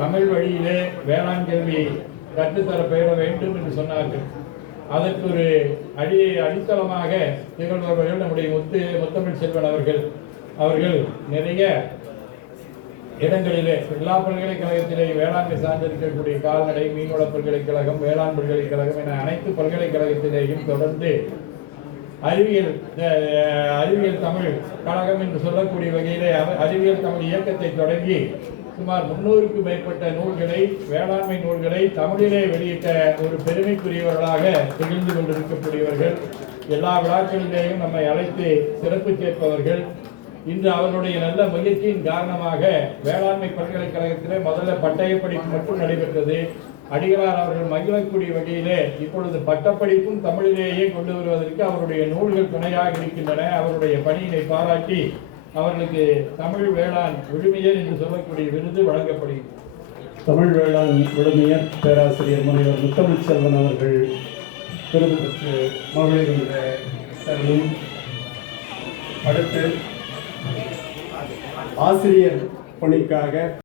தமிழ் வழியிலே வேளாண் கல்வி கற்றுத்தர பெற வேண்டும் என்று சொன்னார்கள். அதற்கு ஒரு அடித்தளமாக திகழ்பவர்கள் நம்முடைய முத்தமிழ் செல்வன் அவர்கள் நிறைய இடங்களிலே எல்லா பல்கலைக்கழகத்திலே வேளாண்மை சார்ந்திருக்கக்கூடிய கால்நடை, மீன்வள பல்கலைக்கழகம், வேளாண் பல்கலைக்கழகம் என அனைத்து பல்கலைக்கழகத்திலேயும் தொடர்ந்து அறிவியல் தமிழ் கழகம் என்று சொல்லக்கூடிய வகையிலே அறிவியல் தமிழ் இயக்கத்தை தொடங்கி சுமார் 300க்கும் மேற்பட்ட நூல்களை, வேளாண்மை நூல்களை தமிழிலே வெளியிட்ட ஒரு பெருமைக்குரியவர்களாக திகழ்ந்து கொண்டிருக்கக்கூடியவர்கள். எல்லா விழாக்களிலேயும் நம்மை அழைத்து சிறப்பு சேர்ப்பவர்கள். இன்று அவர்களுடைய நல்ல முயற்சியின் காரணமாக வேளாண்மை பல்கலைக்கழகத்திலே முதல்ல பட்டய படிப்பு மட்டும் நடைபெற்றது. அடிகளார் அவர்கள் மகிழக்கூடிய வகையிலே இப்பொழுது பட்டப்படிப்பும் தமிழிலேயே கொண்டு வருவதற்கு அவருடைய நூல்கள் துணையாக இருக்கின்றன. அவருடைய பணியினை பாராட்டி அவர்களுக்கு தமிழ் வேளாண் விழுமியர் என்று சொல்லக்கூடிய விருது வழங்கப்படுகிறது. தமிழ் வேளாண் விழுமியர் பேராசிரியர் முனைவர் முத்தமிழ் செல்வன் அவர்கள் விருது பெற்று மகிழ்கின்ற தருணம். அடுத்து ஆசிரியர் பணிக்காக